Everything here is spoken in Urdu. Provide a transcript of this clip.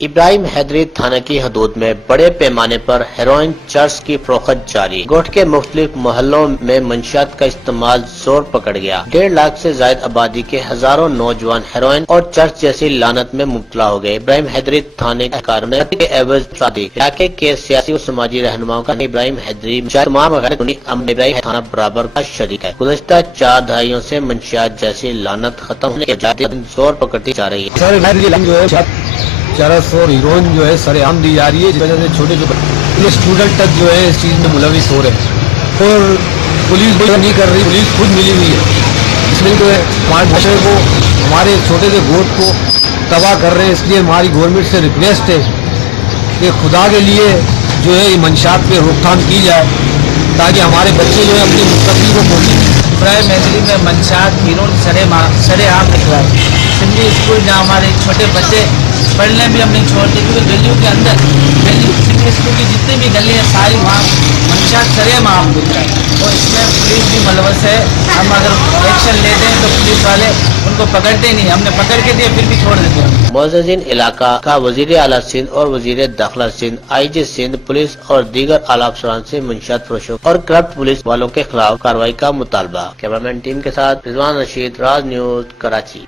ابراہیم حیدری تھانہ کی حدود میں بڑے پیمانے پر ہیروئن چرس کی فروخت جاری۔ گوٹھ کے مختلف محلوں میں منشیات کا استعمال زور پکڑ گیا۔ 1.5 لاکھ سے زائد آبادی کے ہزاروں نوجوان ہیروئن اور چرس جیسی لعنت میں مبتلا ہو گئے۔ ابراہیم حیدری تھانے اہلکاروں نے کے عوض شادی علاقے کے سیاسی و سماجی رہنماؤں کا ابراہیم حیدری تمام غیر قانونی عمل ابراہیم تھانہ برابر کا شریک ہے۔ گزشتہ 4 دہائیوں سے منشیات جیسی لعنت ختم ہونے کے بجائے زور پکڑتی جا رہی ہے۔ چرس اور ہیروئن جو ہے سر عام دی جا رہی ہے، جس وجہ سے چھوٹے اسٹوڈنٹ تک جو ہے اس چیز میں ملوث ہو رہے ہیں اور پولیس بھی نہیں کر رہی، پولیس خود ملی ہوئی ہے۔ اس لیے جو ہے ہمارے معاشرے کو، ہمارے چھوٹے سے گوٹ کو تباہ کر رہے ہیں۔ اس لیے ہماری گورنمنٹ سے ریکویسٹ ہے کہ خدا کے لیے جو ہے یہ منشیات پہ روک تھام کی جائے تاکہ ہمارے بچے جو ہے اپنی مستقبل کو پہنچیں۔ ابراہیم حیدری میں منشیات ہیروئن سرے عام نکلا ہے۔ سندھی اسکول جہاں ہمارے چھوٹے بچے پڑھنے بھی ہم نہیں چھوڑتے، کیونکہ گلیوں کے اندر سندھی اسکول کی جتنی بھی گلی ہیں ساری وہاں منشیات سرے عام دکھ رہا ہے اور اس میں پولیس بھی ملوث ہے۔ ہم اگر ایکشن لیتے ہیں تو پولیس والے ان کو پکڑتے نہیں، ہم نے پکڑ کے دیا پھر بھی چھوڑ دیتے ہیں۔ معززین علاقہ کا وزیر اعلیٰ سندھ اور وزیر داخلہ سندھ، آئی جی سندھ، پولیس اور دیگر اعلیٰ افسران سے منشیات فروشوں اور کرپٹ پولیس والوں کے خلاف کارروائی کا مطالبہ۔ کیمرامین ٹیم کے ساتھ رضوان رشید، راز نیوز، کراچی۔